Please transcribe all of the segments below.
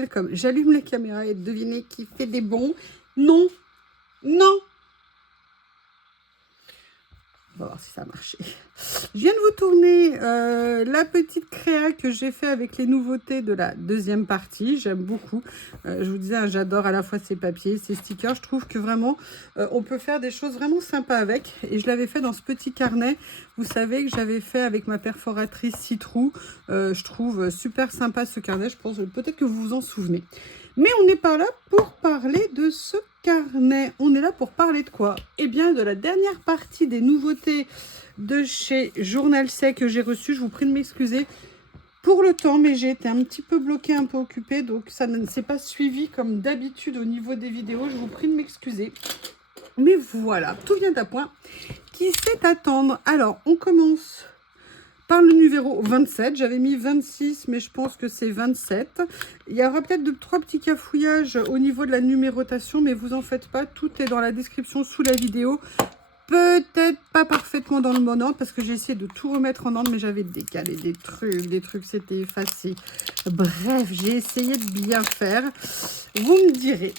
Noël comme j'allume la caméra et devinez qui fait des bons. Non, non. On va voir si ça a marché. Je viens de vous tourner la petite créa que j'ai fait avec les nouveautés de la deuxième partie. J'aime beaucoup. Je vous disais, hein, j'adore à la fois ces papiers, ces stickers. Je trouve que vraiment, on peut faire des choses vraiment sympas avec. Et je l'avais fait dans ce petit carnet. Vous savez que j'avais fait avec ma perforatrice Citrou. Je trouve super sympa ce carnet. Je pense peut-être que vous vous en souvenez. Mais on n'est pas là pour parler de ce carnet. On est là pour parler de quoi? Eh bien, de la dernière partie des nouveautés de chez Journal C que j'ai reçu. Je vous prie de m'excuser pour le temps, mais j'ai été un petit peu bloquée, un peu occupée. Donc, ça ne s'est pas suivi comme d'habitude au niveau des vidéos. Je vous prie de m'excuser. Mais voilà, tout vient à point. Qui sait attendre? Alors, on commence par le numéro 27, j'avais mis 26, mais je pense que c'est 27. Il y aura peut-être 3 petits cafouillages au niveau de la numérotation, mais vous en faites pas, tout est dans la description sous la vidéo. Peut-être pas parfaitement dans le bon ordre, parce que j'ai essayé de tout remettre en ordre, mais j'avais décalé des trucs, c'était effacé. Bref, j'ai essayé de bien faire. Vous me direz.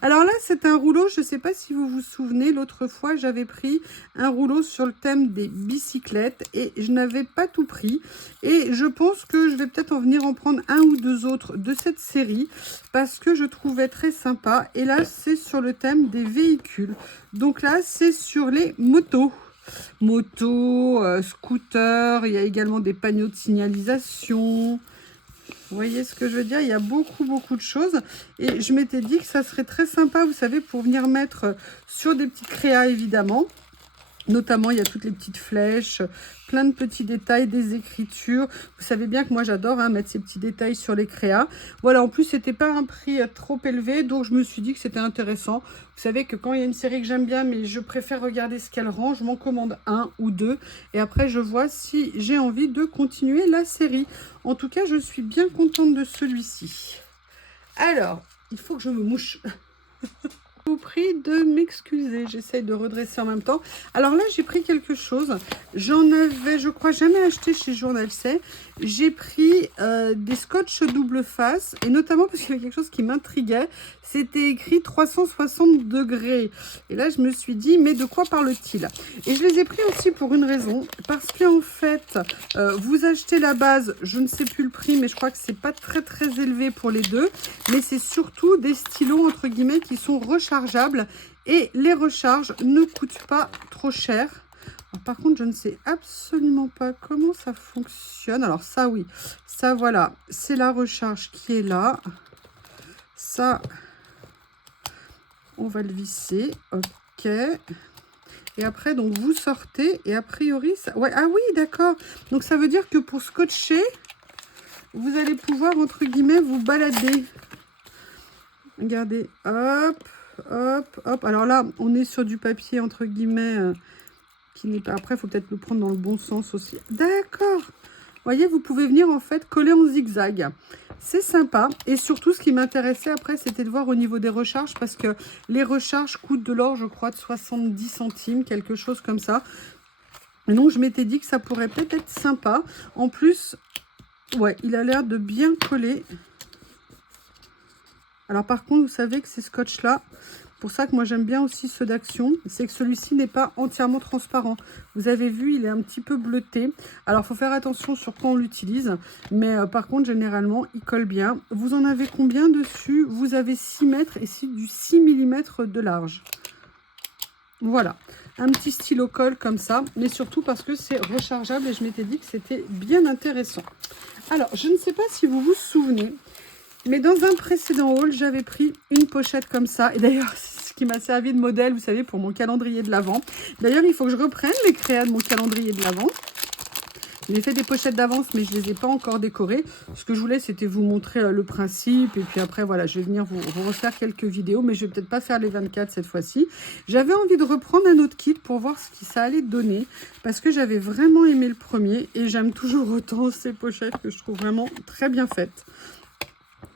Alors là, c'est un rouleau, je ne sais pas si vous vous souvenez, l'autre fois, j'avais pris un rouleau sur le thème des bicyclettes et je n'avais pas tout pris. Et je pense que je vais peut-être en venir en prendre un ou deux autres de cette série parce que je trouvais très sympa. Et là, c'est sur le thème des véhicules. Donc là, c'est sur les motos. Motos, scooters, il y a également des panneaux de signalisation. Vous voyez ce que je veux dire? Il y a beaucoup de choses. Et je m'étais dit que ça serait très sympa, vous savez, pour venir mettre sur des petites créas, évidemment. Notamment, il y a toutes les petites flèches, plein de petits détails, des écritures. Vous savez bien que moi, j'adore mettre ces petits détails sur les créas. Voilà, en plus, c'était pas un prix trop élevé, donc je me suis dit que c'était intéressant. Vous savez que quand il y a une série que j'aime bien, mais je préfère regarder ce qu'elle rend, je m'en commande un ou deux. Et après, je vois si j'ai envie de continuer la série. En tout cas, je suis bien contente de celui-ci. Alors, il faut que je me mouche. Je vous prie de m'excuser, j'essaye de redresser en même temps. Alors là, j'ai pris quelque chose. J'en avais, je crois, jamais acheté chez Journal C. J'ai pris des scotch double face, et notamment parce qu'il y avait quelque chose qui m'intriguait. C'était écrit 360 degrés. Et là, je me suis dit, mais de quoi parle-t-il? Et je les ai pris aussi pour une raison, parce qu'en fait, vous achetez la base, je ne sais plus le prix, mais je crois que c'est pas très élevé pour les deux. Mais c'est surtout des stylos, entre guillemets, qui sont rechargeables. Et les recharges ne coûtent pas trop cher. Alors, par contre, je ne sais absolument pas comment ça fonctionne. Alors ça, oui. Ça, voilà. C'est la recharge qui est là. Ça, on va le visser. OK. Et après, donc, vous sortez. Et a priori, ça... Ouais, ah oui, d'accord. Donc, ça veut dire que pour scotcher, vous allez pouvoir, entre guillemets, vous balader. Regardez. Hop, hop, hop. Alors là, on est sur du papier, entre guillemets, qui n'est pas... Après, il faut peut-être le prendre dans le bon sens aussi. D'accord. Vous voyez, vous pouvez venir, en fait, coller en zigzag. C'est sympa. Et surtout, ce qui m'intéressait après, c'était de voir au niveau des recharges, parce que les recharges coûtent de l'or, je crois, de 70 centimes, quelque chose comme ça. Et donc, je m'étais dit que ça pourrait peut-être être sympa. En plus, ouais, il a l'air de bien coller. Alors, par contre, vous savez que ces scotch-là, pour ça que moi, j'aime bien aussi ceux d'Action, c'est que celui-ci n'est pas entièrement transparent. Vous avez vu, il est un petit peu bleuté. Alors, il faut faire attention sur quand on l'utilise. Mais par contre, généralement, il colle bien. Vous en avez combien dessus? Vous avez 6 mètres et c'est du 6 mm de large. Voilà, un petit stylo colle comme ça, mais surtout parce que c'est rechargeable et je m'étais dit que c'était bien intéressant. Alors, je ne sais pas si vous vous souvenez, mais dans un précédent haul, j'avais pris une pochette comme ça. Et d'ailleurs, c'est ce qui m'a servi de modèle, vous savez, pour mon calendrier de l'Avent. D'ailleurs, il faut que je reprenne les créas de mon calendrier de l'Avent. J'ai fait des pochettes d'avance, mais je ne les ai pas encore décorées. Ce que je voulais, c'était vous montrer le principe. Et puis après, voilà, je vais venir vous refaire quelques vidéos. Mais je ne vais peut-être pas faire les 24 cette fois-ci. J'avais envie de reprendre un autre kit pour voir ce que ça allait donner. Parce que j'avais vraiment aimé le premier. Et j'aime toujours autant ces pochettes que je trouve vraiment très bien faites.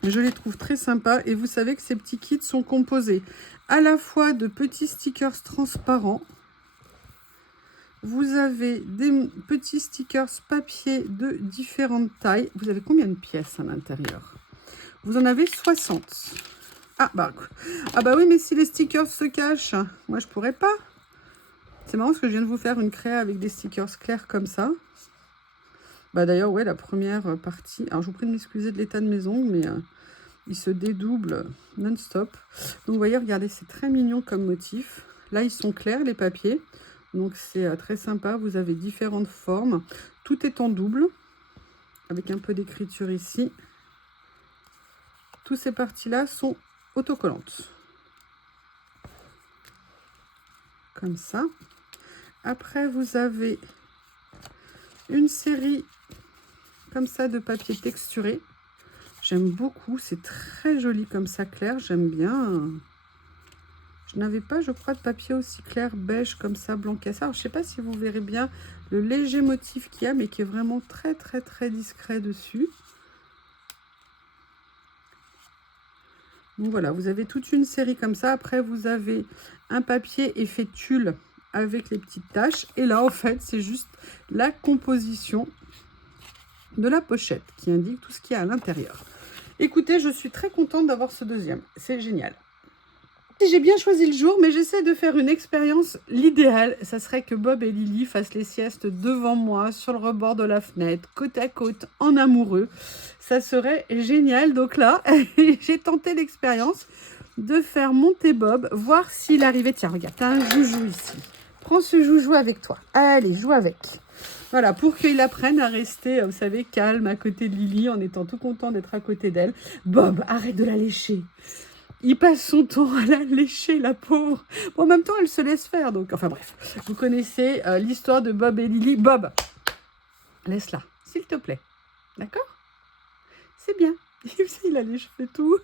Je les trouve très sympas. Et vous savez que ces petits kits sont composés à la fois de petits stickers transparents. Vous avez des petits stickers papier de différentes tailles. Vous avez combien de pièces à l'intérieur? Vous en avez 60. Ah bah oui, mais si les stickers se cachent, moi je pourrais pas. C'est marrant parce que je viens de vous faire une créa avec des stickers clairs comme ça. Bah d'ailleurs, ouais, la première partie... Alors, je vous prie de m'excuser de l'état de mes ongles, mais ils se dédoublent non-stop. Donc, vous voyez, regardez, c'est très mignon comme motif. Là, ils sont clairs, les papiers. Donc, c'est très sympa. Vous avez différentes formes. Tout est en double, avec un peu d'écriture ici. Toutes ces parties-là sont autocollantes. Comme ça. Après, vous avez une série comme ça de papier texturé. J'aime beaucoup, c'est très joli comme ça, clair, j'aime bien. Je n'avais pas, je crois, de papier aussi clair, beige, comme ça, blanc cassé. Alors, je ne sais pas si vous verrez bien le léger motif qu'il y a, mais qui est vraiment très, très, très discret dessus. Donc voilà, vous avez toute une série comme ça. Après, vous avez un papier effet tulle avec les petites taches. Et là, en fait, c'est juste la composition de la pochette qui indique tout ce qu'il y a à l'intérieur. Écoutez, je suis très contente d'avoir ce deuxième. C'est génial. J'ai bien choisi le jour, mais j'essaie de faire une expérience. L'idéal, ça serait que Bob et Lily fassent les siestes devant moi, sur le rebord de la fenêtre, côte à côte, en amoureux. Ça serait génial. Donc là, j'ai tenté l'expérience de faire monter Bob, voir s'il arrivait. Tiens, regarde, tu as un joujou ici. Prends ce joujou avec toi. Allez, joue avec. Voilà, pour qu'il apprenne à rester, vous savez, calme à côté de Lily, en étant tout content d'être à côté d'elle. Bob, arrête de la lécher. Il passe son temps à la lécher, la pauvre. Bon, en même temps, elle se laisse faire. Donc, enfin bref, vous connaissez l'histoire de Bob et Lily. Bob, laisse-la, s'il te plaît. D'accord? C'est bien. Il a les cheveux tout,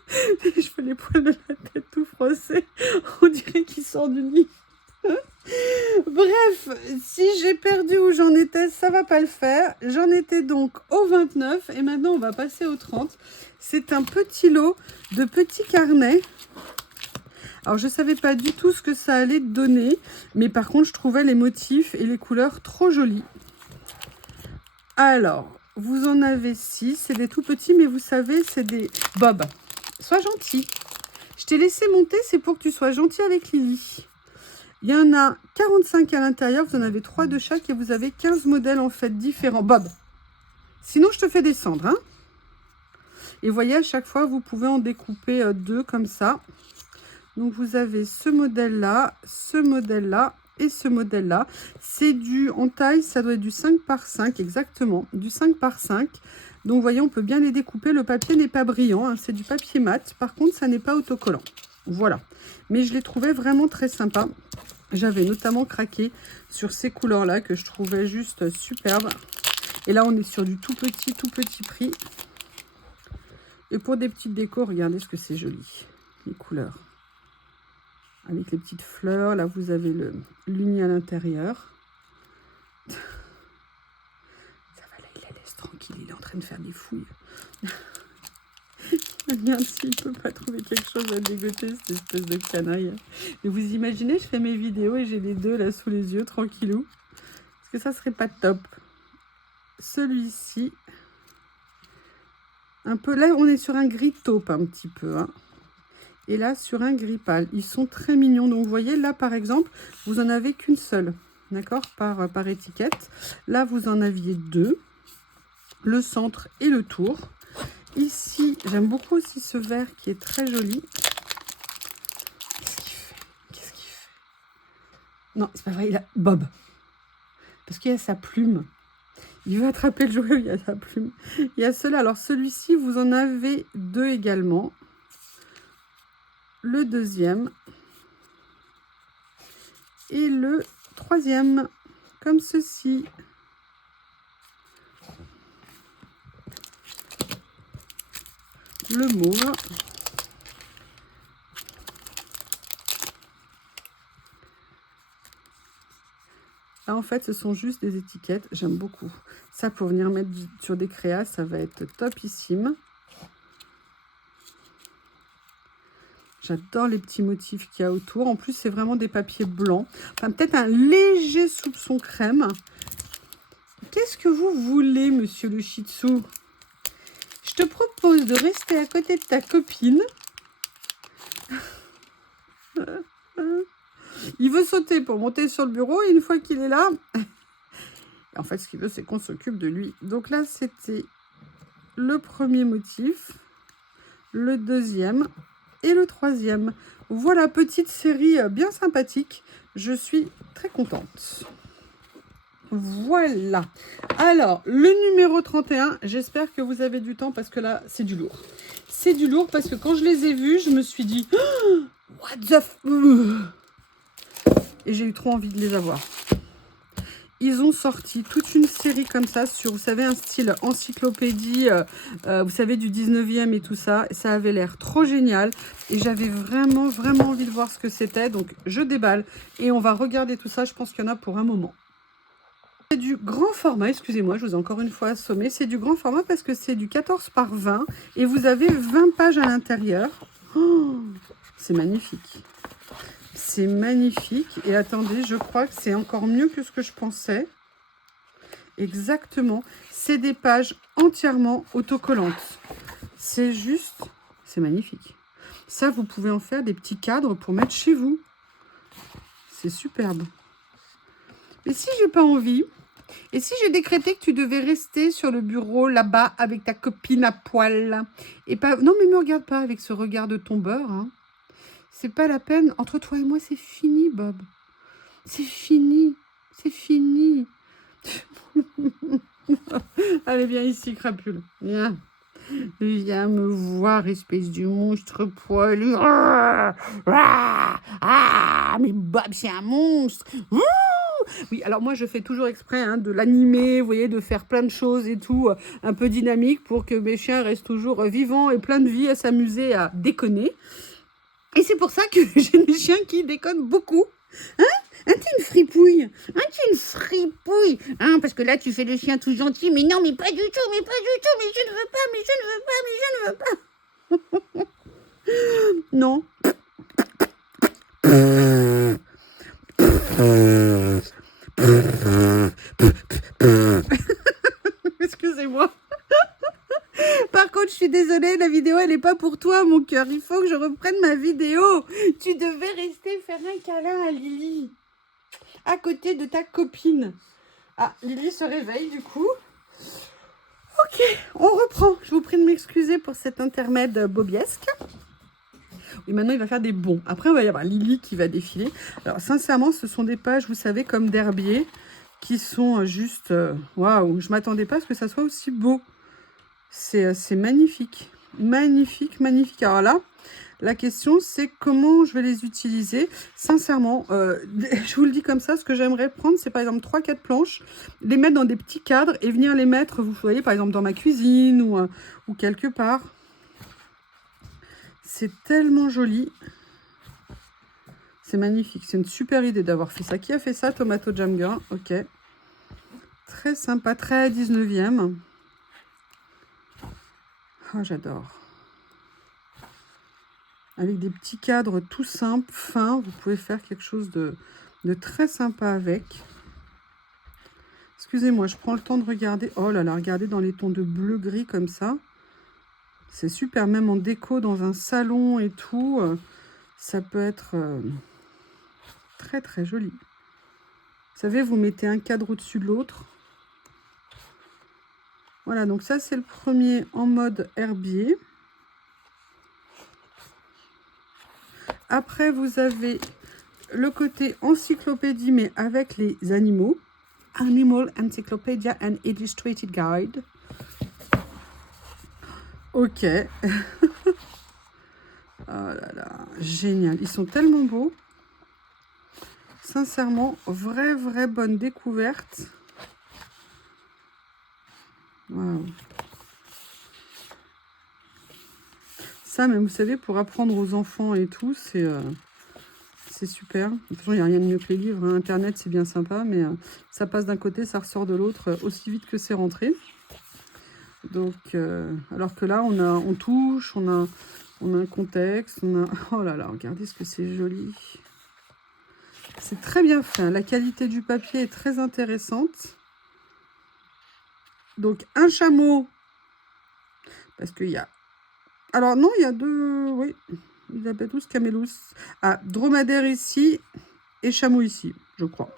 les cheveux, les poils de la tête tout froissés. On dirait qu'il sort du lit. Bref, si j'ai perdu où j'en étais, ça va pas le faire. J'en étais donc au 29 et maintenant on va passer au 30. C'est un petit lot de petits carnets. Alors je savais pas du tout ce que ça allait donner, mais par contre je trouvais les motifs et les couleurs trop jolies. Alors, vous en avez 6, c'est des tout petits, mais vous savez, c'est des... Bob, sois gentil. Je t'ai laissé monter, c'est pour que tu sois gentil avec Lily. Il y en a 45 à l'intérieur, vous en avez 3 de chaque et vous avez 15 modèles en fait différents. Bob, sinon je te fais descendre. Hein. Et voyez, à chaque fois, vous pouvez en découper 2 comme ça. Donc vous avez ce modèle-là et ce modèle-là. C'est du, en taille, ça doit être du 5 par 5, exactement, du 5 par 5. Donc vous voyez, on peut bien les découper. Le papier n'est pas brillant, hein, c'est du papier mat. Par contre, ça n'est pas autocollant. Voilà. Mais je les trouvais vraiment très sympas. J'avais notamment craqué sur ces couleurs-là que je trouvais juste superbes. Et là, on est sur du tout petit prix. Et pour des petites décos, regardez ce que c'est joli. Les couleurs. Avec les petites fleurs. Là, vous avez l'uni à l'intérieur. Ça va, là, il la laisse tranquille. Il est en train de faire des fouilles. Regarde s'il ne peut pas trouver quelque chose à dégoter, cette espèce de canaille. Mais vous imaginez, je fais mes vidéos et j'ai les deux là sous les yeux, tranquillou. Est-ce que ça serait pas top? Celui-ci, un peu, là on est sur un gris taupe un petit peu. Hein. Et là sur un gris pâle. Ils sont très mignons. Donc vous voyez, là par exemple, vous en avez qu'une seule. D'accord, par étiquette. Là vous en aviez 2. Le centre et le tour. Ici, j'aime beaucoup aussi ce vert qui est très joli. Qu'est-ce qu'il fait? Non, c'est pas vrai, il a... Bob. Parce qu'il y a sa plume. Il veut attraper le jouet, il y a sa plume. Il y a cela. Alors, celui-ci, vous en avez 2 également. Le deuxième. Et le troisième. Comme ceci. Le mauve. Là, en fait, ce sont juste des étiquettes. J'aime beaucoup. Ça, pour venir mettre sur des créas, ça va être topissime. J'adore les petits motifs qu'il y a autour. En plus, c'est vraiment des papiers blancs. Enfin, peut-être un léger soupçon crème. Qu'est-ce que vous voulez, monsieur le Shih Tzu? Je te propose de rester à côté de ta copine. Il veut sauter pour monter sur le bureau et une fois qu'il est là, en fait, ce qu'il veut, c'est qu'on s'occupe de lui. Donc là, c'était le premier motif, le deuxième et le troisième. Voilà, petite série bien sympathique. Je suis très contente. Voilà. Alors, le numéro 31, j'espère que vous avez du temps parce que là, c'est du lourd. C'est du lourd parce que quand je les ai vus, je me suis dit oh, what the f... Et j'ai eu trop envie de les avoir. Ils ont sorti toute une série comme ça sur, vous savez, un style encyclopédie, vous savez, du 19e et tout ça. Ça avait l'air trop génial et j'avais vraiment, vraiment envie de voir ce que c'était. Donc, je déballe et on va regarder tout ça. Je pense qu'il y en a pour un moment. C'est du grand format, excusez-moi, je vous ai encore une fois assommé. C'est du grand format parce que c'est du 14 par 20 et vous avez 20 pages à l'intérieur. Oh, c'est magnifique. C'est magnifique. Et attendez, je crois que c'est encore mieux que ce que je pensais. Exactement. C'est des pages entièrement autocollantes. C'est juste, c'est magnifique. Ça, vous pouvez en faire des petits cadres pour mettre chez vous. C'est superbe. Mais si j'ai pas envie, et si j'ai décrété que tu devais rester sur le bureau là-bas avec ta copine à poil, et pas, non mais me regarde pas avec ce regard de tombeur, hein. C'est pas la peine. Entre toi et moi, c'est fini, Bob. C'est fini. C'est fini. Allez, viens ici, crapule. Viens. Viens me voir, espèce de monstre poilu. Mais Bob, c'est un monstre. Oui, alors moi, je fais toujours exprès hein, de l'animer, vous voyez, de faire plein de choses et tout, un peu dynamique pour que mes chiens restent toujours vivants et plein de vie à s'amuser, à déconner. Et c'est pour ça que j'ai des chiens qui déconnent beaucoup. Hein? T'es une fripouille. T'es une fripouille. Hein, parce que là, tu fais le chien tout gentil. Mais non, mais pas du tout, mais pas du tout. Mais je ne veux pas, mais je ne veux pas, mais je ne veux pas. Non. Excusez-moi. Par contre, je suis désolée, la vidéo, elle n'est pas pour toi, mon cœur. Il faut que je reprenne ma vidéo. Tu devais rester faire un câlin à Lily. À côté de ta copine. Ah, Lily se réveille, du coup. Ok, on reprend. Je vous prie de m'excuser pour cet intermède bobiesque. Oui, maintenant, il va faire des bons. Après, il va y avoir Lily qui va défiler. Alors, sincèrement, ce sont des pages, vous savez, comme d'herbier, qui sont juste... Waouh, je ne m'attendais pas à ce que ça soit aussi beau. C'est magnifique. Magnifique, magnifique. Alors là, la question, c'est comment je vais les utiliser. Sincèrement, je vous le dis comme ça, ce que j'aimerais prendre, c'est par exemple 3-4 planches, les mettre dans des petits cadres et venir les mettre, vous voyez, par exemple dans ma cuisine ou quelque part. C'est tellement joli. C'est magnifique. C'est une super idée d'avoir fait ça. Qui a fait ça? Tomato Jamga. Ok. Très sympa, très 19e. Oh, j'adore. Avec des petits cadres tout simples, fins, vous pouvez faire quelque chose de très sympa avec. Excusez-moi, je prends le temps de regarder. Oh là là, regardez dans les tons de bleu-gris comme ça. C'est super, même en déco dans un salon et tout. Ça peut être très très joli. Vous savez, vous mettez un cadre au-dessus de l'autre. Voilà, donc ça c'est le premier en mode herbier. Après, vous avez le côté encyclopédie, mais avec les animaux. Animal Encyclopedia and Illustrated Guide. Ok. Oh là là, génial. Ils sont tellement beaux. Sincèrement, vraie bonne découverte. Waouh. Ça, même, vous savez, pour apprendre aux enfants et tout, c'est super. De toute façon, il n'y a rien de mieux que les livres. Hein. Internet, c'est bien sympa, mais ça passe d'un côté, ça ressort de l'autre aussi vite que c'est rentré. Donc, alors que là, on touche, on a un contexte, Oh là là, regardez ce que c'est joli. C'est très bien fait. Hein. La qualité du papier est très intéressante. Donc, un chameau Parce qu'il y a... Alors non, il y a deux... Oui, ils appellent tous camélous. Ah, dromadaire ici et chameau ici, je crois.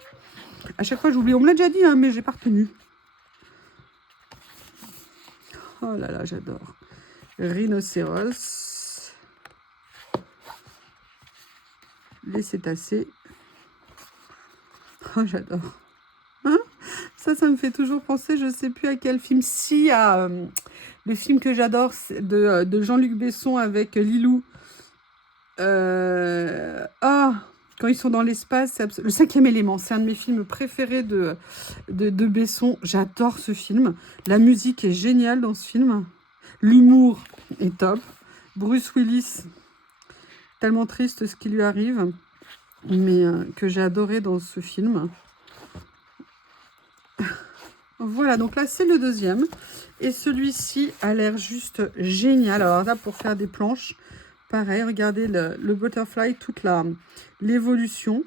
À chaque fois, j'oublie. On me l'a déjà dit, hein, mais j'ai pas retenu. Oh là là, j'adore. Rhinocéros. Les cétacés. Oh, j'adore. Hein, ça me fait toujours penser, je sais plus à quel film. Si, à le film que j'adore de Jean-Luc Besson avec Lilou. Ah, quand ils sont dans l'espace, le 5e élément, c'est un de mes films préférés de Besson. J'adore ce film. La musique est géniale dans ce film. L'humour est top. Bruce Willis, tellement triste ce qui lui arrive, mais que j'ai adoré dans ce film. Voilà, donc là, c'est le deuxième. Et celui-ci a l'air juste génial. Alors là, pour faire des planches, pareil, regardez le butterfly, toute l'évolution.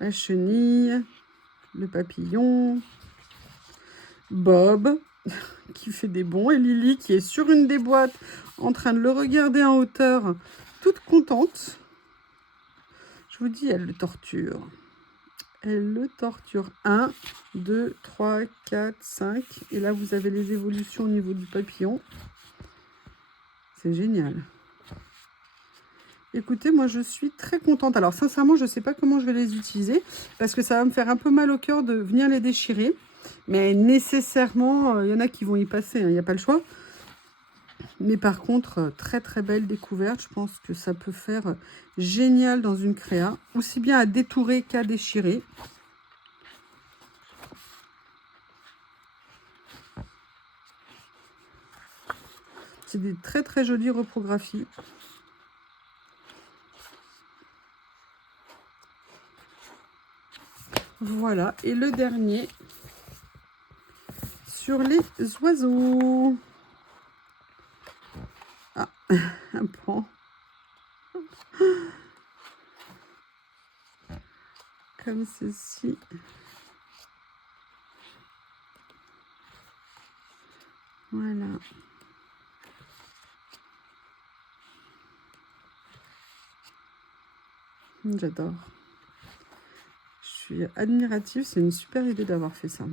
La chenille, le papillon, Bob, qui fait des bonds, et Lily, qui est sur une des boîtes, en train de le regarder en hauteur, toute contente. Je vous dis, elle le torture. Elle le torture. 1, 2, 3, 4, 5. Et là, vous avez les évolutions au niveau du papillon. C'est génial. Écoutez, moi, je suis très contente. Alors, sincèrement, je ne sais pas comment je vais les utiliser parce que ça va me faire un peu mal au cœur de venir les déchirer. Mais nécessairement, il y en a qui vont y passer. Il n'y a pas le choix. Mais par contre, très, très belle découverte. Je pense que ça peut faire génial dans une créa. Aussi bien à détourer qu'à déchirer. C'est des très, très jolies reprographies. Voilà, et le dernier sur les oiseaux. Ah, un pan. Comme ceci. Voilà. J'adore. Je suis admirative, c'est une super idée d'avoir fait ça.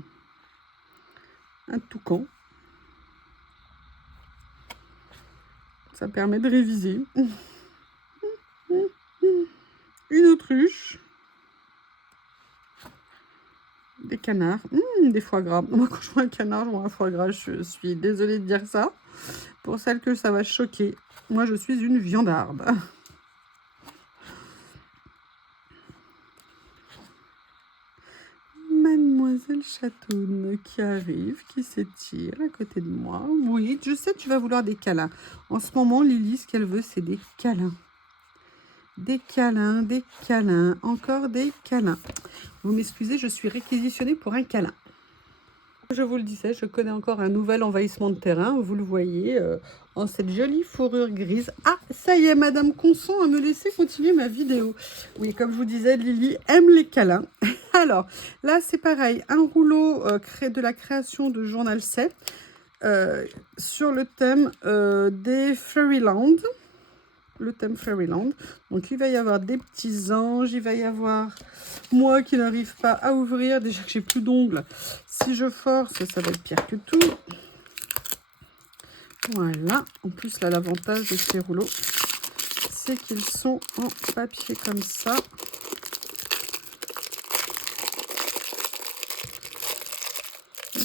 Un toucan. Ça permet de réviser. Une autruche. Des canards. Des foie gras. Moi, quand je vois un canard, je vois un foie gras. Je suis désolée de dire ça. Pour celles que ça va choquer. Moi, je suis une viandarde. Mademoiselle Chatoune qui arrive, qui s'étire à côté de moi. Oui, je sais, tu vas vouloir des câlins. En ce moment, Lily, ce qu'elle veut, c'est des câlins. Des câlins, encore des câlins. Vous m'excusez, je suis réquisitionnée pour un câlin. Je vous le disais, je connais encore un nouvel envahissement de terrain. Vous le voyez, en cette jolie fourrure grise. Ah, ça y est, Madame consent à me laisser continuer ma vidéo. Oui, comme je vous disais, Lily aime les câlins. Alors, là, c'est pareil. Un rouleau de la création de Journal 7 sur le thème des Fairyland. Le thème Fairyland. Donc, il va y avoir des petits anges. Il va y avoir moi qui n'arrive pas à ouvrir. Déjà que j'ai plus d'ongles. Si je force, ça va être pire que tout. Voilà. En plus, là, l'avantage de ces rouleaux, c'est qu'ils sont en papier comme ça.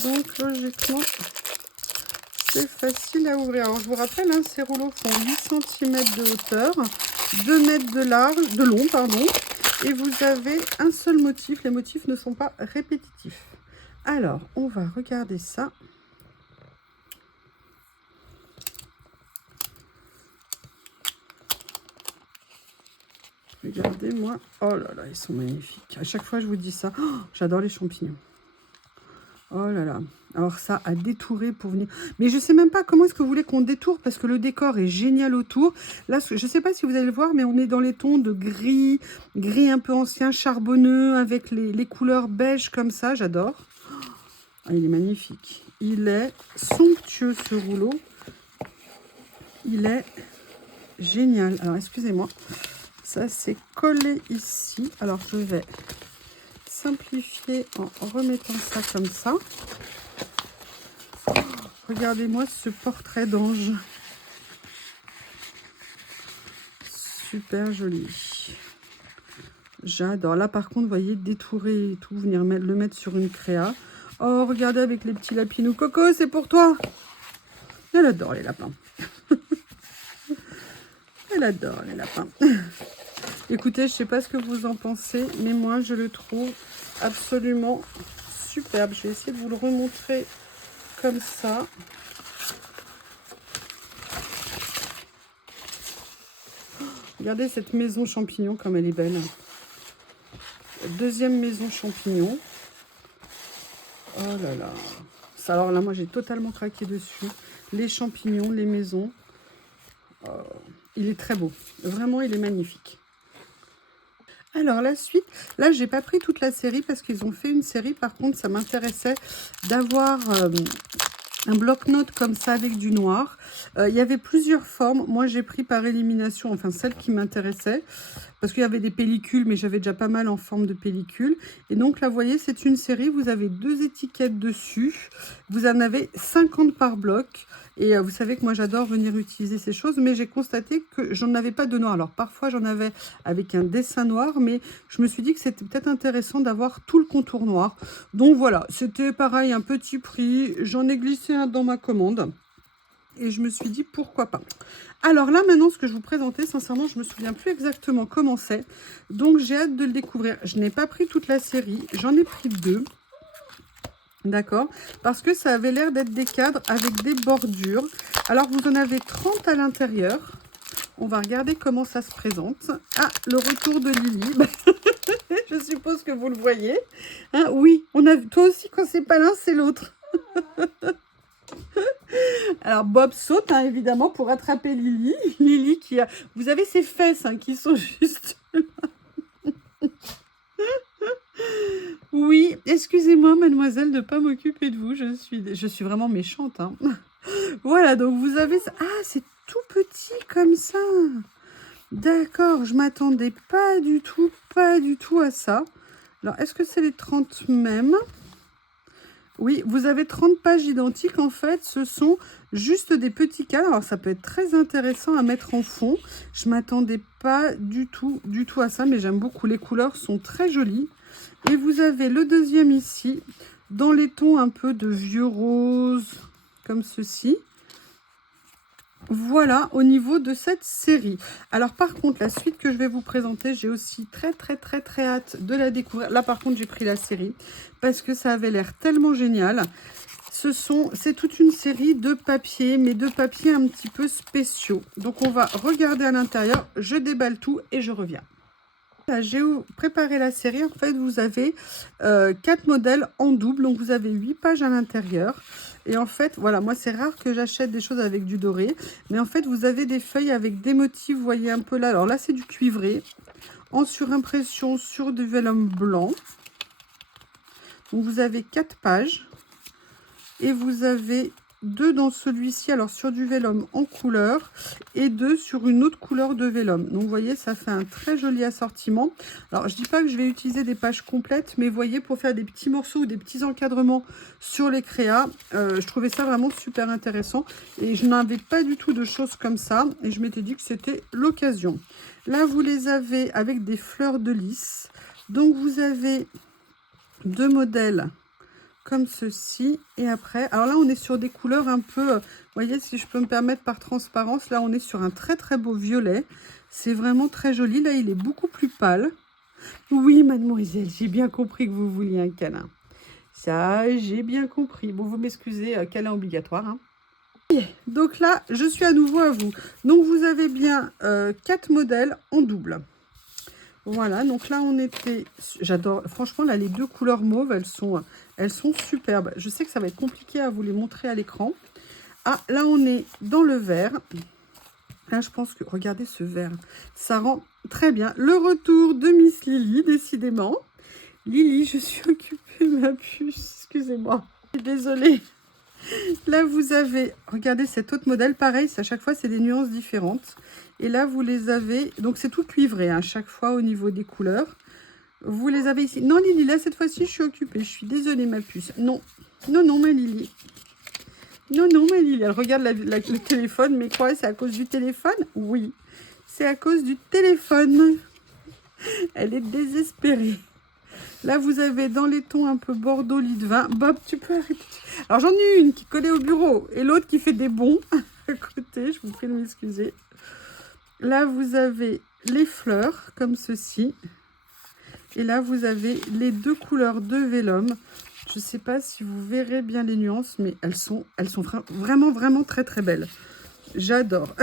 Donc, logiquement, c'est facile à ouvrir. Alors, je vous rappelle, hein, ces rouleaux font 8 cm de hauteur, 2 mètres de long, pardon. Et vous avez un seul motif. Les motifs ne sont pas répétitifs. Alors, on va regarder ça. Regardez-moi. Oh là là, ils sont magnifiques. À chaque fois, je vous dis ça. Oh, j'adore les champignons. Oh là là. Alors ça, à détourer pour venir... Mais je ne sais même pas comment est-ce que vous voulez qu'on détourne parce que le décor est génial autour. Là, je ne sais pas si vous allez le voir, mais on est dans les tons de gris, gris un peu ancien, charbonneux, avec les couleurs beige comme ça. J'adore. Ah, il est magnifique. Il est somptueux ce rouleau. Il est génial. Alors, excusez-moi. Ça, c'est collé ici. Alors, je vais simplifier en remettant ça comme ça. Regardez-moi ce portrait d'ange. Super joli. J'adore. Là, par contre, vous voyez, détourer et tout, venir le mettre sur une créa. Oh, regardez avec les petits lapinous. Coco, c'est pour toi. Elle adore les lapins. Elle adore les lapins. Écoutez, je ne sais pas ce que vous en pensez, mais moi, je le trouve absolument superbe. Je vais essayer de vous le remontrer comme ça. Regardez cette maison champignon, comme elle est belle. Deuxième maison champignon. Oh là là. Ça, alors là, moi, j'ai totalement craqué dessus. Les champignons, les maisons. Oh, il est très beau. Vraiment, il est magnifique. Alors, la suite. Là, j'ai pas pris toute la série parce qu'ils ont fait une série. Par contre, ça m'intéressait d'avoir un bloc-notes comme ça avec du noir. Il y avait plusieurs formes. Moi, j'ai pris par élimination, enfin, celle qui m'intéressait. Parce qu'il y avait des pellicules, mais j'avais déjà pas mal en forme de pellicule. Et donc là, vous voyez, c'est une série. Vous avez 2 étiquettes dessus. Vous en avez 50 par bloc. Et vous savez que moi, j'adore venir utiliser ces choses. Mais j'ai constaté que j'en avais pas de noir. Alors, parfois, j'en avais avec un dessin noir. Mais je me suis dit que c'était peut-être intéressant d'avoir tout le contour noir. Donc voilà, c'était pareil, un petit prix. J'en ai glissé un dans ma commande. Et je me suis dit, pourquoi pas. Alors là, maintenant, ce que je vous présentais, sincèrement, je ne me souviens plus exactement comment c'est. Donc, j'ai hâte de le découvrir. Je n'ai pas pris toute la série. J'en ai pris 2. D'accord? Parce que ça avait l'air d'être des cadres avec des bordures. Alors, vous en avez 30 à l'intérieur. On va regarder comment ça se présente. Ah, le retour de Lily. Je suppose que vous le voyez. Hein, oui, on a, toi aussi, quand c'est pas l'un, c'est l'autre. Alors, Bob saute, hein, évidemment, pour attraper Lily. Lily qui a... Vous avez ses fesses hein, qui sont juste là. Oui, excusez-moi, mademoiselle, de ne pas m'occuper de vous. Je suis vraiment méchante. Hein. Voilà, donc vous avez... Ah, c'est tout petit comme ça. D'accord, je m'attendais pas du tout à ça. Alors, est-ce que c'est les 30 mêmes ? Oui, vous avez 30 pages identiques. En fait, ce sont juste des petits cadres. Alors, ça peut être très intéressant à mettre en fond. Je ne m'attendais pas du tout à ça, mais j'aime beaucoup. Les couleurs sont très jolies. Et vous avez le deuxième ici, dans les tons un peu de vieux rose, comme ceci. Voilà, au niveau de cette série. Alors, par contre, la suite que je vais vous présenter, j'ai aussi très hâte de la découvrir. Là, par contre, j'ai pris la série parce que ça avait l'air tellement génial. C'est toute une série de papiers, mais de papiers un petit peu spéciaux. Donc, on va regarder à l'intérieur. Je déballe tout et je reviens. J'ai préparé la série. En fait, vous avez 4 modèles en double. Donc, vous avez 8 pages à l'intérieur. Et en fait, voilà, moi, c'est rare que j'achète des choses avec du doré. Mais en fait, vous avez des feuilles avec des motifs, vous voyez un peu là. Alors là, c'est du cuivré. En surimpression sur du vélum blanc. Donc, vous avez 4 pages. Et vous avez 2 dans celui-ci, alors sur du vélum en couleur, et 2 sur une autre couleur de vélum. Donc, vous voyez, ça fait un très joli assortiment. Alors, je dis pas que je vais utiliser des pages complètes, mais vous voyez, pour faire des petits morceaux ou des petits encadrements sur les créas, je trouvais ça vraiment super intéressant. Et je n'avais pas du tout de choses comme ça, et je m'étais dit que c'était l'occasion. Là, vous les avez avec des fleurs de lys. Donc, vous avez 2 modèles comme ceci. Et après, alors là, on est sur des couleurs un peu, vous voyez, si je peux me permettre par transparence, là, on est sur un très beau violet. C'est vraiment très joli. Là, il est beaucoup plus pâle. Oui, mademoiselle, j'ai bien compris que vous vouliez un câlin. Ça, j'ai bien compris. Bon, vous m'excusez, câlin obligatoire. Hein. Donc là, je suis à nouveau à vous. Donc, vous avez bien 4 modèles en double. Voilà, donc là, on était... J'adore, franchement, là, les 2 couleurs mauves, elles sont superbes. Je sais que ça va être compliqué à vous les montrer à l'écran. Ah, là, on est dans le vert. Là, je pense que... Regardez ce vert. Ça rend très bien. Le retour de Miss Lily, décidément. Lily, je suis occupée, ma puce. Excusez-moi. Je suis désolée. Là, vous avez, regardez cet autre modèle, pareil, à chaque fois, c'est des nuances différentes. Et là, vous les avez, donc c'est tout cuivré, à chaque fois au niveau des couleurs. Vous les avez ici. Non, Lily, là, cette fois-ci, je suis occupée. Je suis désolée, ma puce. Non, non, non, ma Lily. Non, non, ma Lily. Elle regarde le téléphone, mais quoi, c'est à cause du téléphone? Oui, c'est à cause du téléphone. Elle est désespérée. Là, vous avez dans les tons un peu bordeaux, lit de vin. Bob, tu peux arrêter. Alors, j'en ai une qui collait au bureau et l'autre qui fait des bons à côté. Je vous prie de m'excuser. Là, vous avez les fleurs, comme ceci. Et là, vous avez les deux couleurs de vélum. Je ne sais pas si vous verrez bien les nuances, mais elles sont vraiment, vraiment très, très belles. J'adore.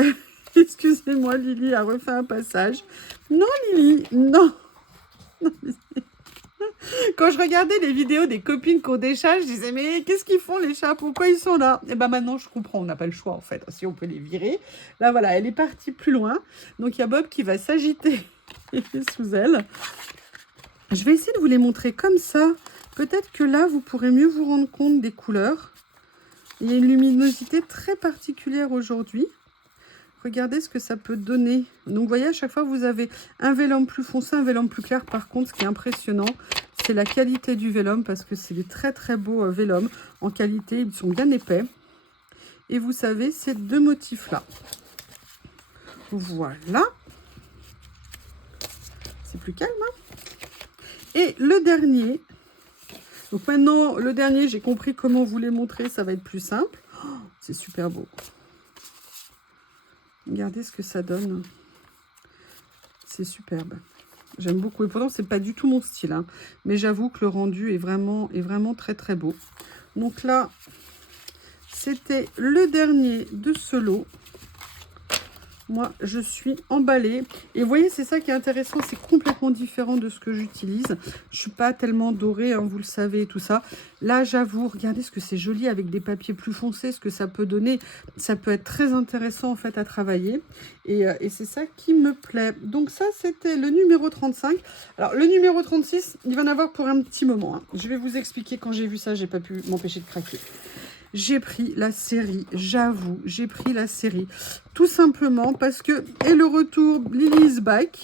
Excusez-moi, Lily a refait un passage. Non, Lily, non. Non, quand je regardais les vidéos des copines qui ont des chats, je disais, mais qu'est-ce qu'ils font les chats? Pourquoi ils sont là? Et bien maintenant, je comprends, on n'a pas le choix en fait, si on peut les virer. Là, voilà, elle est partie plus loin. Donc, il y a Bob qui va s'agiter sous elle. Je vais essayer de vous les montrer comme ça. Peut-être que là, vous pourrez mieux vous rendre compte des couleurs. Il y a une luminosité très particulière aujourd'hui. Regardez ce que ça peut donner. Donc, vous voyez, à chaque fois, vous avez un vélum plus foncé, un vélum plus clair. Par contre, ce qui est impressionnant, c'est la qualité du vélum parce que c'est des très, très beaux vélums. En qualité, ils sont bien épais. Et vous savez, ces deux motifs-là. Voilà. C'est plus calme, hein? Et le dernier. Donc, maintenant, le dernier, j'ai compris comment vous les montrer. Ça va être plus simple. Oh, c'est super beau. Regardez ce que ça donne. C'est superbe. J'aime beaucoup. Et pourtant, c'est pas du tout mon style. Hein. Mais j'avoue que le rendu est vraiment très, très beau. Donc là, c'était le dernier de ce lot. Moi, je suis emballée. Et vous voyez, c'est ça qui est intéressant. C'est complètement différent de ce que j'utilise. Je ne suis pas tellement dorée, hein, vous le savez, tout ça. Là, j'avoue, regardez ce que c'est joli avec des papiers plus foncés, ce que ça peut donner. Ça peut être très intéressant, en fait, à travailler. Et c'est ça qui me plaît. Donc ça, c'était le numéro 35. Alors, le numéro 36, il va en avoir pour un petit moment. Hein. Je vais vous expliquer. Quand j'ai vu ça, j'ai pas pu m'empêcher de craquer. J'ai pris la série, j'avoue, j'ai pris la série. Tout simplement parce que, et le retour, Lily's Back.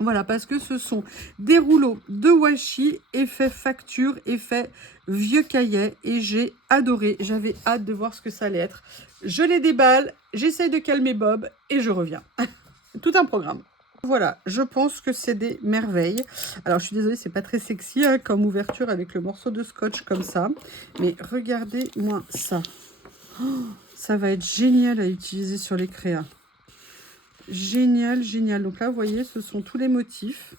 Voilà, parce que ce sont des rouleaux de washi, effet facture, effet vieux cahier. Et j'ai adoré, j'avais hâte de voir ce que ça allait être. Je les déballe, j'essaye de calmer Bob et je reviens. Tout un programme. Voilà, je pense que c'est des merveilles. Alors, je suis désolée, c'est pas très sexy hein, comme ouverture avec le morceau de scotch comme ça. Mais regardez-moi ça. Oh, ça va être génial à utiliser sur les créas. Génial, génial. Donc là, vous voyez, ce sont tous les motifs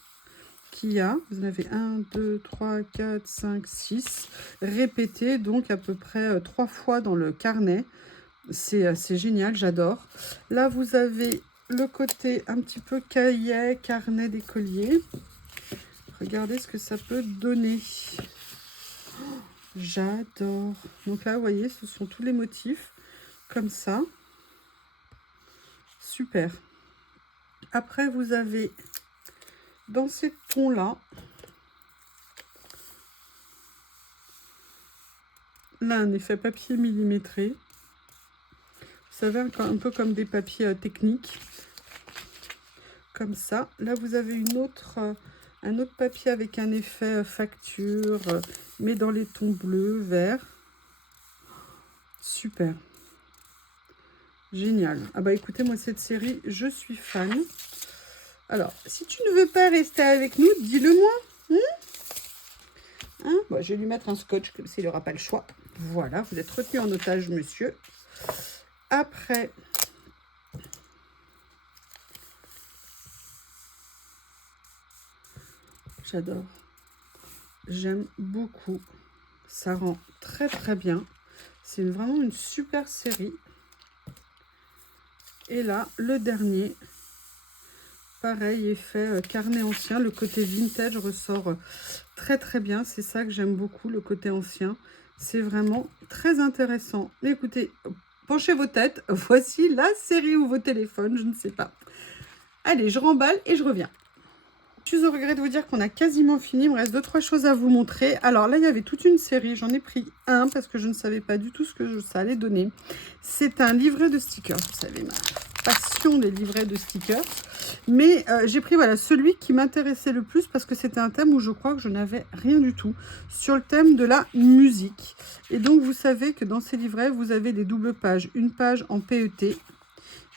qu'il y a. Vous en avez 1, 2, 3, 4, 5, 6 répétés. Donc, à peu près 3 fois dans le carnet. C'est génial, j'adore. Là, vous avez le côté un petit peu cahier, carnet d'écolier. Regardez ce que ça peut donner. Oh, j'adore. Donc là, vous voyez, ce sont tous les motifs comme ça. Super. Après, vous avez dans ces tons-là, là, un effet papier millimétré. Vous savez, un peu comme des papiers techniques. Comme ça. Là, vous avez un autre papier avec un effet facture, mais dans les tons bleus, verts. Super. Génial. Ah bah écoutez, moi, cette série, je suis fan. Alors, si tu ne veux pas rester avec nous, dis-le-moi. Hein, bon, je vais lui mettre un scotch, comme s'il n'aura pas le choix. Voilà, vous êtes retenu en otage, monsieur. Après... J'adore. J'aime beaucoup. Ça rend très très bien. C'est vraiment une super série. Et là, le dernier. Pareil, effet carnet ancien. Le côté vintage ressort très très bien. C'est ça que j'aime beaucoup, le côté ancien. C'est vraiment très intéressant. Mais écoutez, penchez vos têtes. Voici la série ou vos téléphones, je ne sais pas. Allez, je remballe et je reviens. Je suis au regret de vous dire qu'on a quasiment fini. Il me reste 2-3 choses à vous montrer. Alors là, il y avait toute une série. J'en ai pris un parce que je ne savais pas du tout ce que ça allait donner. C'est un livret de stickers. Vous savez, ma passion des livrets de stickers. Mais j'ai pris voilà, celui qui m'intéressait le plus parce que c'était un thème où je crois que je n'avais rien du tout. Sur le thème de la musique. Et donc, vous savez que dans ces livrets, vous avez des doubles pages. Une page en PET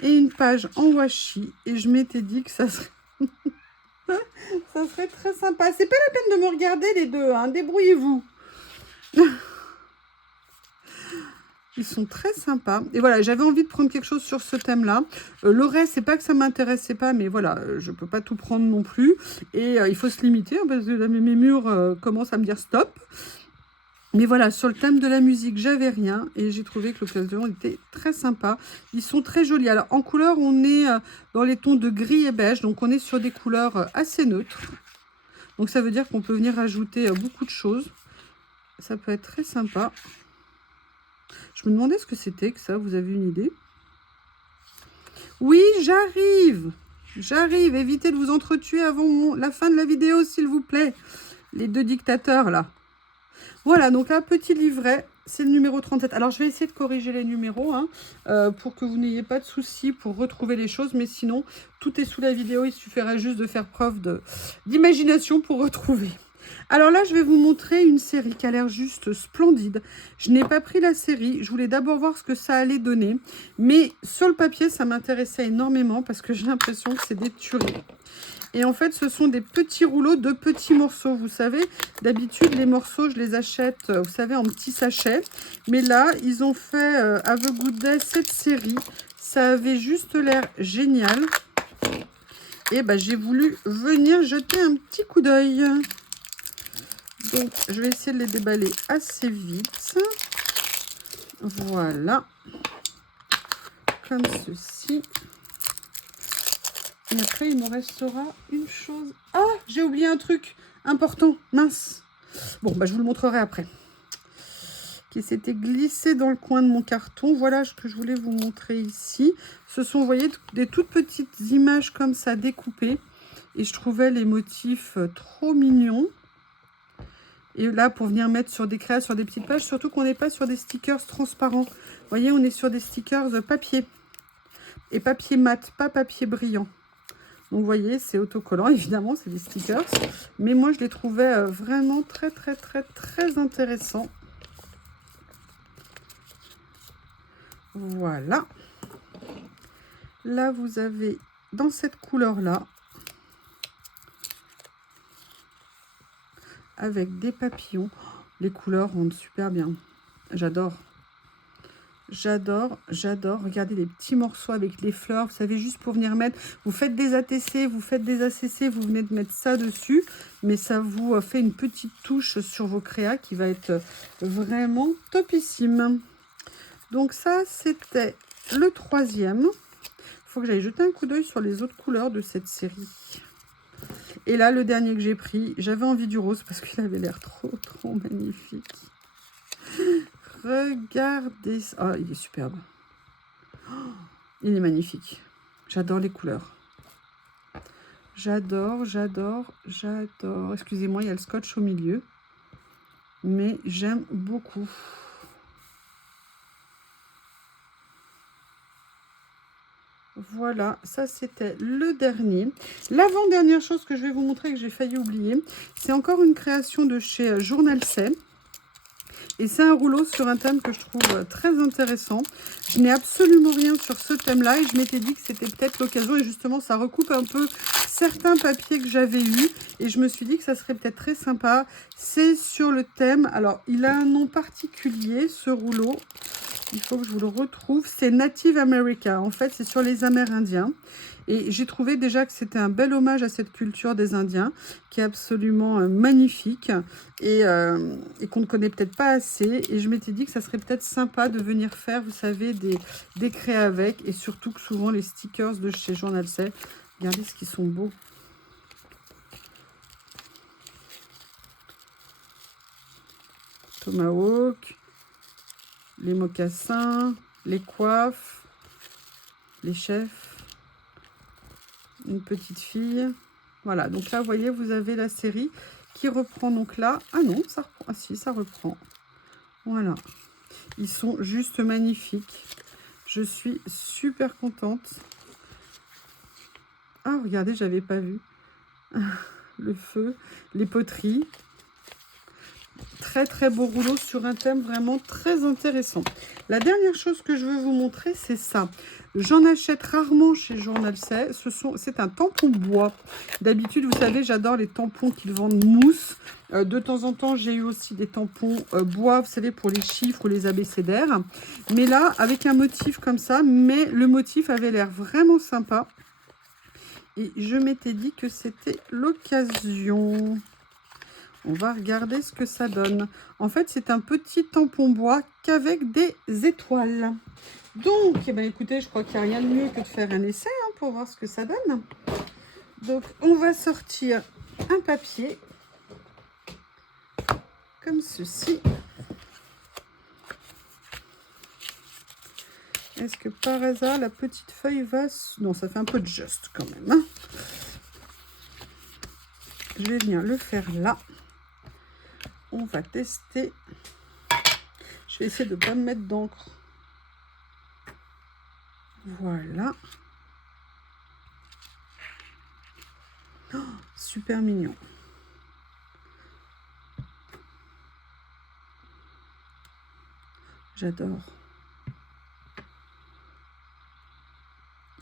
et une page en washi. Et je m'étais dit que ça serait... ça serait très sympa. C'est pas la peine de me regarder les deux, hein. Débrouillez-vous. Ils sont très sympas. Et voilà, j'avais envie de prendre quelque chose sur ce thème-là. Le reste, c'est pas que ça m'intéressait pas, mais voilà, je peux pas tout prendre non plus. Et il faut se limiter, hein, parce que là, mes murs commencent à me dire stop. Mais voilà, sur le thème de la musique, j'avais rien. Et j'ai trouvé que l'occasion était très sympa. Ils sont très jolis. Alors, en couleur, on est dans les tons de gris et beige. Donc, on est sur des couleurs assez neutres. Donc, ça veut dire qu'on peut venir ajouter beaucoup de choses. Ça peut être très sympa. Je me demandais ce que c'était que ça. Vous avez une idée? Oui, j'arrive. J'arrive. Évitez de vous entretuer avant la fin de la vidéo, s'il vous plaît. Les deux dictateurs, là. Voilà, donc un petit livret, c'est le numéro 37. Alors, je vais essayer de corriger les numéros hein, pour que vous n'ayez pas de soucis pour retrouver les choses. Mais sinon, tout est sous la vidéo. Il suffirait juste de faire preuve d'imagination pour retrouver. Alors là, je vais vous montrer une série qui a l'air juste splendide. Je n'ai pas pris la série. Je voulais d'abord voir ce que ça allait donner. Mais sur le papier, ça m'intéressait énormément parce que j'ai l'impression que c'est des tueries. Et en fait, ce sont des petits rouleaux de petits morceaux. Vous savez, d'habitude, les morceaux, je les achète, vous savez, en petits sachets. Mais là, ils ont fait Have a Good Day cette série. Ça avait juste l'air génial. Et ben, j'ai voulu venir jeter un petit coup d'œil. Donc, je vais essayer de les déballer assez vite. Voilà. Comme ceci. Et après, il me restera une chose. Ah, j'ai oublié un truc important. Mince. Bon, bah, je vous le montrerai après. Qui s'était glissé dans le coin de mon carton. Voilà ce que je voulais vous montrer ici. Ce sont, vous voyez, des toutes petites images comme ça découpées. Et je trouvais les motifs trop mignons. Et là, pour venir mettre sur des créas, sur des petites pages, surtout qu'on n'est pas sur des stickers transparents. Vous voyez, on est sur des stickers papier. Et papier mat, pas papier brillant. Donc, vous voyez, c'est autocollant, évidemment, c'est des stickers. Mais moi, je les trouvais vraiment très, très, très, très intéressants. Voilà. Là, vous avez, dans cette couleur-là, avec des papillons. Les couleurs rendent super bien. J'adore. J'adore, j'adore. Regardez les petits morceaux avec les fleurs. Vous savez, juste pour venir mettre... Vous faites des ATC, vous faites des ACC, vous venez de mettre ça dessus. Mais ça vous fait une petite touche sur vos créas qui va être vraiment topissime. Donc ça, c'était le troisième. Il faut que j'aille jeter un coup d'œil sur les autres couleurs de cette série. Et là, le dernier que j'ai pris, j'avais envie du rose parce qu'il avait l'air trop, trop magnifique. Regardez ça. Ah, il est superbe. Oh, il est magnifique. J'adore les couleurs. J'adore, j'adore, j'adore. Excusez-moi, il y a le scotch au milieu. Mais j'aime beaucoup. Voilà, ça c'était le dernier. L'avant-dernière chose que je vais vous montrer, que j'ai failli oublier, c'est encore une création de chez Journal C. Et c'est un rouleau sur un thème que je trouve très intéressant. Je n'ai absolument rien sur ce thème-là et je m'étais dit que c'était peut-être l'occasion. Et justement, ça recoupe un peu certains papiers que j'avais eus. Et je me suis dit que ça serait peut-être très sympa. C'est sur le thème. Alors, il a un nom particulier, ce rouleau. Il faut que je vous le retrouve. C'est Native America. En fait, c'est sur les Amérindiens. Et j'ai trouvé déjà que c'était un bel hommage à cette culture des Indiens, qui est absolument magnifique et qu'on ne connaît peut-être pas assez. Et je m'étais dit que ça serait peut-être sympa de venir faire, vous savez, des créas avec. Et surtout que souvent, les stickers de chez Journal C, regardez ce qu'ils sont beaux. Tomahawk, les mocassins, les coiffes, les chefs. Une petite fille. Voilà, donc là, vous voyez, vous avez la série qui reprend donc là. Ah non, ça reprend. Ah si, ça reprend. Voilà. Ils sont juste magnifiques. Je suis super contente. Ah, regardez, j'avais pas vu. Le feu, les poteries. Très très beau rouleau sur un thème vraiment très intéressant. La dernière chose que je veux vous montrer, c'est ça. J'en achète rarement chez Journal C. C'est un tampon bois. D'habitude, vous savez, j'adore les tampons qu'ils vendent mousse. De temps en temps, j'ai eu aussi des tampons bois, vous savez, pour les chiffres ou les abécédaires. Mais là, avec un motif comme ça, mais le motif avait l'air vraiment sympa. Et je m'étais dit que c'était l'occasion. On va regarder ce que ça donne. En fait, c'est un petit tampon bois qu'avec des étoiles. Donc, eh ben, écoutez, je crois qu'il n'y a rien de mieux que de faire un essai pour voir ce que ça donne. Donc, on va sortir un papier comme ceci. Est-ce que par hasard, la petite feuille va... Non, ça fait un peu de juste quand même. Je vais venir le faire là. On va tester. Je vais essayer de ne pas me mettre d'encre. Voilà. Oh, super mignon. J'adore.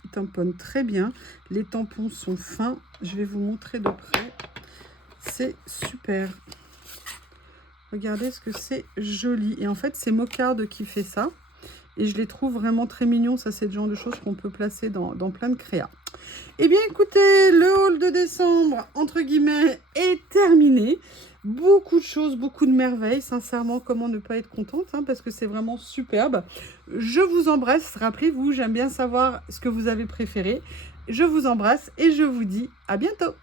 Il tamponne très bien. Les tampons sont fins. Je vais vous montrer de près. C'est super. Regardez ce que c'est joli. Et en fait, c'est Mocarde qui fait ça. Et je les trouve vraiment très mignons. Ça, c'est le genre de choses qu'on peut placer dans plein de créas. Eh bien, écoutez, le haul de décembre, entre guillemets, est terminé. Beaucoup de choses, beaucoup de merveilles. Sincèrement, comment ne pas être contente, parce que c'est vraiment superbe. Je vous embrasse. Rappelez-vous, j'aime bien savoir ce que vous avez préféré. Je vous embrasse et je vous dis à bientôt.